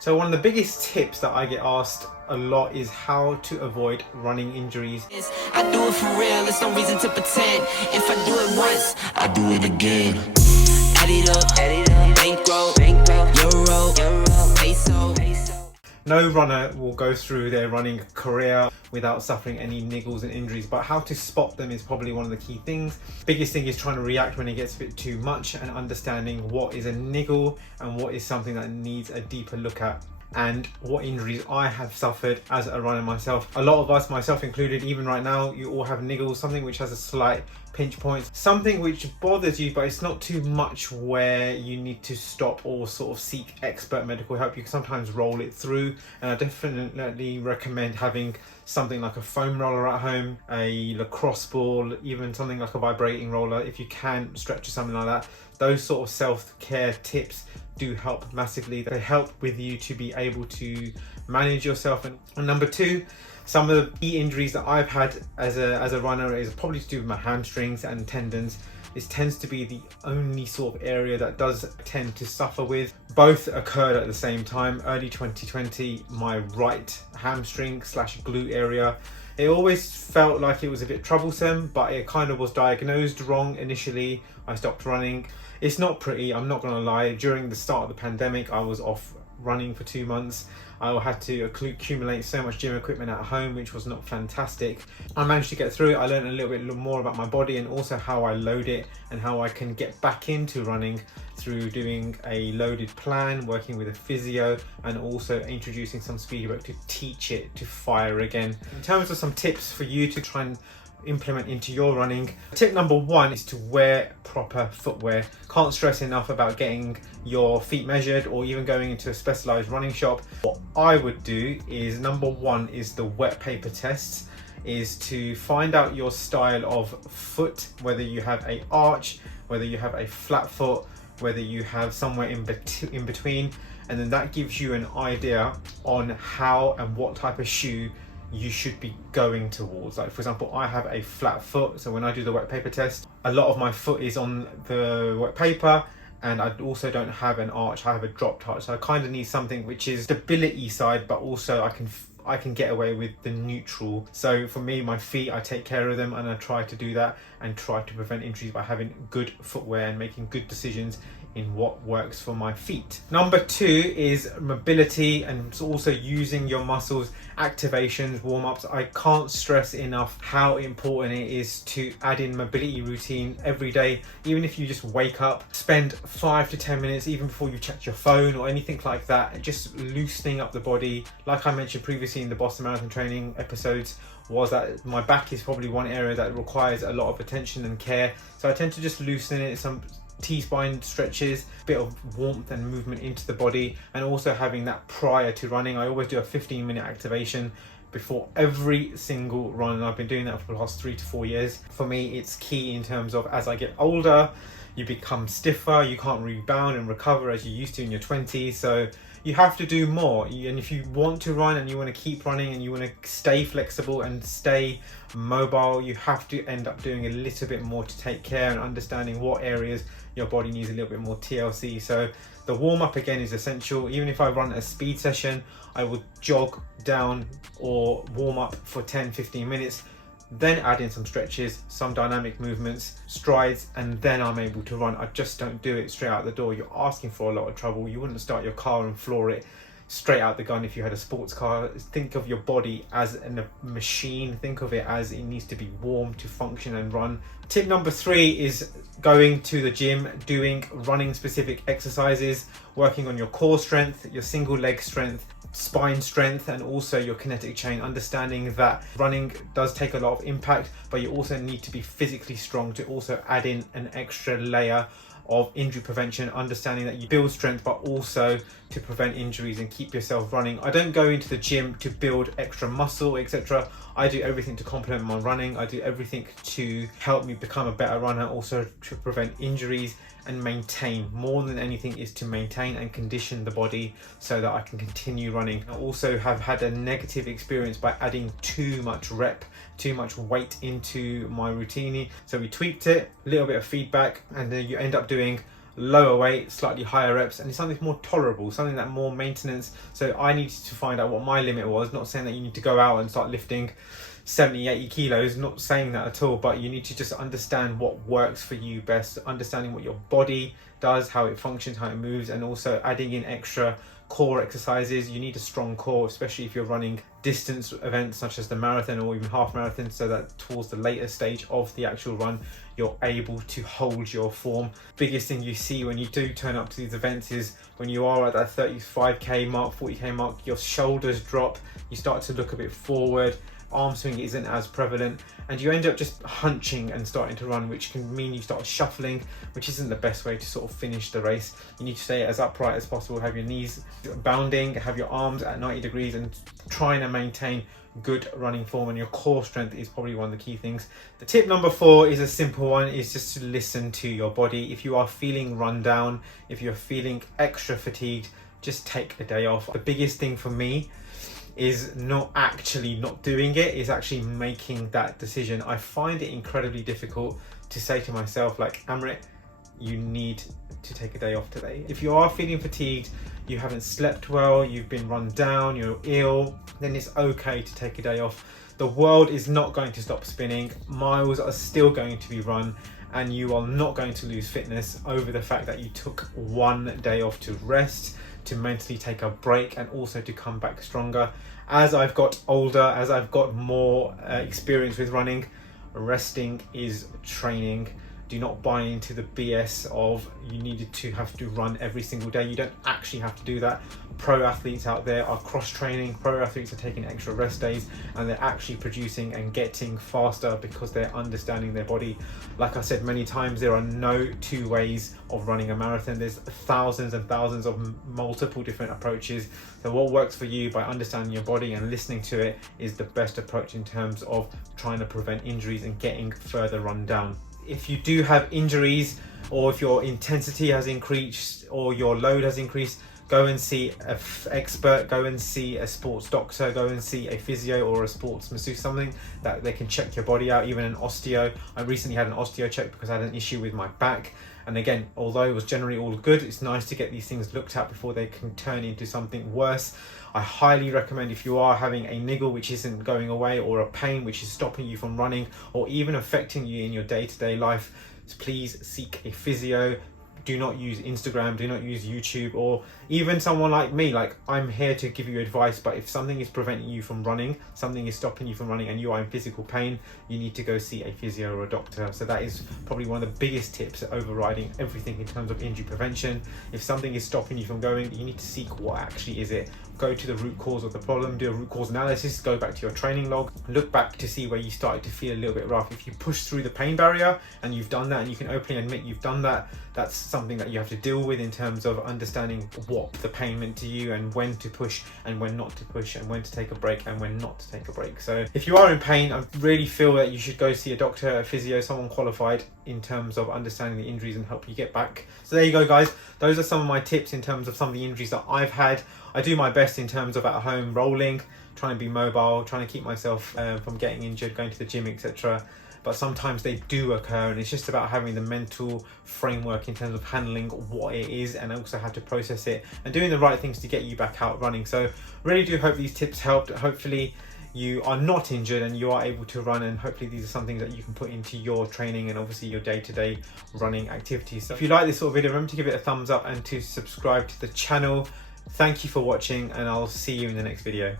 So one of the biggest tips that I get asked a lot is how to avoid running injuries. I do it for real, there's no reason to pretend. If I do it once, I do it again. Add it up, bankroll, euro, peso. No runner will go through their running career without suffering any niggles and injuries, but how to spot them is probably one of the key things. Biggest thing is trying to react when it gets a bit too much and understanding what is a niggle and what is something that needs a deeper look at, and what injuries I have suffered as a runner myself. A lot of us, myself included, even right now, you all have niggles, something which has a slight pinch point, something which bothers you but it's not too much where you need to stop or sort of seek expert medical help. You can sometimes roll it through, and I definitely recommend having something like a foam roller at home, a lacrosse ball, even something like a vibrating roller if you can stretch or something like that. Those sort of self-care tips do help massively. They help with you to be able to manage yourself. And number two, some of the key injuries that I've had as a runner is probably to do with my hamstrings and tendons. This tends to be the only sort of area that does tend to suffer with. Both occurred at the same time. Early 2020, my right hamstring / glute area, it always felt like it was a bit troublesome, but it kind of was diagnosed wrong initially. I stopped running. It's not pretty, I'm not gonna lie. During the start of the pandemic, I was off running for 2 months. I had to accumulate so much gym equipment at home, which was not fantastic. I managed to get through it. I learned a little bit more about my body and also how I load it and how I can get back into running through doing a loaded plan, working with a physio, and also introducing some speed work to teach it to fire again. In terms of some tips for you to try and implement into your running, tip number one is to wear proper footwear. Can't stress enough about getting your feet measured or even going into a specialized running shop. What I would do is, number one is the wet paper tests, is to find out your style of foot, whether you have a arch, whether you have a flat foot, whether you have somewhere in between, and then that gives you an idea on how and what type of shoe you should be going towards. Like for example, I have a flat foot, so when I do the wet paper test, a lot of my foot is on the wet paper, and I also don't have an arch, I have a dropped arch, so I kind of need something which is stability side, but also I can get away with the neutral. So for me, my feet, I take care of them, and I try to do that and try to prevent injuries by having good footwear and making good decisions in what works for my feet. Number two is mobility, and also using your muscles, activations, warm-ups. I can't stress enough how important it is to add in mobility routine every day. Even if you just wake up, spend 5 to 10 minutes even before you check your phone or anything like that, just loosening up the body. Like I mentioned previously in the Boston Marathon training episodes, was that my back is probably one area that requires a lot of attention and care, so I tend to just loosen it, some T-spine stretches, bit of warmth and movement into the body, and also having that prior to running. I always do a 15-minute activation before every single run, and I've been doing that for the last 3 to 4 years. For me, it's key in terms of, as I get older, you become stiffer, you can't rebound and recover as you used to in your 20s, so you have to do more. And if you want to run and you want to keep running and you want to stay flexible and stay mobile, you have to end up doing a little bit more to take care and understanding what areas your body needs a little bit more TLC. So the warm up again is essential. Even if I run a speed session, I will jog down or warm up for 10-15 minutes, then add in some stretches, some dynamic movements, strides, and then I'm able to run. I just don't do it straight out the door. You're asking for a lot of trouble. You wouldn't start your car and floor it straight out the gun if you had a sports car. Think of your body as a machine. Think of it as it needs to be warm to function and run. Tip number 3 is going to the gym, doing running specific exercises, working on your core strength, your single leg strength, spine strength, and also your kinetic chain. Understanding that running does take a lot of impact, but you also need to be physically strong to also add in an extra layer of injury prevention, understanding that you build strength but also to prevent injuries and keep yourself running. I don't go into the gym to build extra muscle, etc. I do everything to complement my running. I do everything to help me become a better runner, also to prevent injuries and maintain. More than anything is to maintain and condition the body so that I can continue running. I also have had a negative experience by adding too much weight into my routine. So we tweaked it, a little bit of feedback, and then you end up doing lower weight, slightly higher reps, and it's something more tolerable, something that more maintenance. So I needed to find out what my limit was. Not saying that you need to go out and start lifting 70, 80 kilos, not saying that at all, but you need to just understand what works for you best, understanding what your body does, how it functions, how it moves, and also adding in extra core exercises. You need a strong core, especially if you're running distance events such as the marathon or even half marathon, so that towards the later stage of the actual run you're able to hold your form. Biggest thing you see when you do turn up to these events is when you are at that 35k mark, 40k mark, your shoulders drop, you start to look a bit forward, arm swing isn't as prevalent, and you end up just hunching and starting to run, which can mean you start shuffling, which isn't the best way to sort of finish the race. You need to stay as upright as possible, have your knees bounding, have your arms at 90 degrees, and trying to maintain good running form, and your core strength is probably one of the key things. The tip number 4 is a simple one, is just to listen to your body. If you are feeling run down, if you're feeling extra fatigued, just take a day off. The biggest thing for me is not actually not doing it, is actually making that decision. I find it incredibly difficult to say to myself, like, Amrit, you need to take a day off today. If you are feeling fatigued, you haven't slept well, you've been run down, you're ill, then it's okay to take a day off. The world is not going to stop spinning, miles are still going to be run, and you are not going to lose fitness over the fact that you took one day off to rest, to mentally take a break, and also to come back stronger. As I've got older, as I've got more experience with running, resting is training. Do not buy into the BS of you needed to have to run every single day. You don't actually have to do that. Pro athletes out there are cross-training. Pro athletes are taking extra rest days, and they're actually producing and getting faster because they're understanding their body. Like I said many times, there are no two ways of running a marathon. There's thousands and thousands of multiple different approaches. So what works for you, by understanding your body and listening to it, is the best approach in terms of trying to prevent injuries and getting further run down. If you do have injuries, or if your intensity has increased or your load has increased, go and see an expert, go and see a sports doctor, go and see a physio or a sports masseuse, something that they can check your body out, even an osteo. I recently had an osteo check because I had an issue with my back. And again, although it was generally all good, it's nice to get these things looked at before they can turn into something worse. I highly recommend, if you are having a niggle which isn't going away, or a pain which is stopping you from running, or even affecting you in your day-to-day life, please seek a physio. Do not use Instagram, do not use YouTube, or even someone like me. Like, I'm here to give you advice, but if something is preventing you from running, something is stopping you from running, and you are in physical pain, you need to go see a physio or a doctor. So that is probably one of the biggest tips, overriding everything in terms of injury prevention. If something is stopping you from going, you need to seek what actually is it. Go to the root cause of the problem, do a root cause analysis, go back to your training log, look back to see where you started to feel a little bit rough. If you push through the pain barrier and you've done that, and you can openly admit you've done that, that's something that you have to deal with in terms of understanding what the pain meant to you, and when to push and when not to push, and when to take a break and when not to take a break. So if you are in pain, I really feel that you should go see a doctor, a physio, someone qualified in terms of understanding the injuries and help you get back. So there you go, guys. Those are some of my tips in terms of some of the injuries that I've had. I do my best in terms of at home rolling, trying to be mobile, trying to keep myself from getting injured, going to the gym, etc. But sometimes they do occur, and it's just about having the mental framework in terms of handling what it is, and also how to process it, and doing the right things to get you back out running. So really do hope these tips helped. Hopefully you are not injured and you are able to run, and hopefully these are some things that you can put into your training and obviously your day-to-day running activities. So if you like this sort of video, remember to give it a thumbs up and to subscribe to the channel. Thank you for watching, and I'll see you in the next video.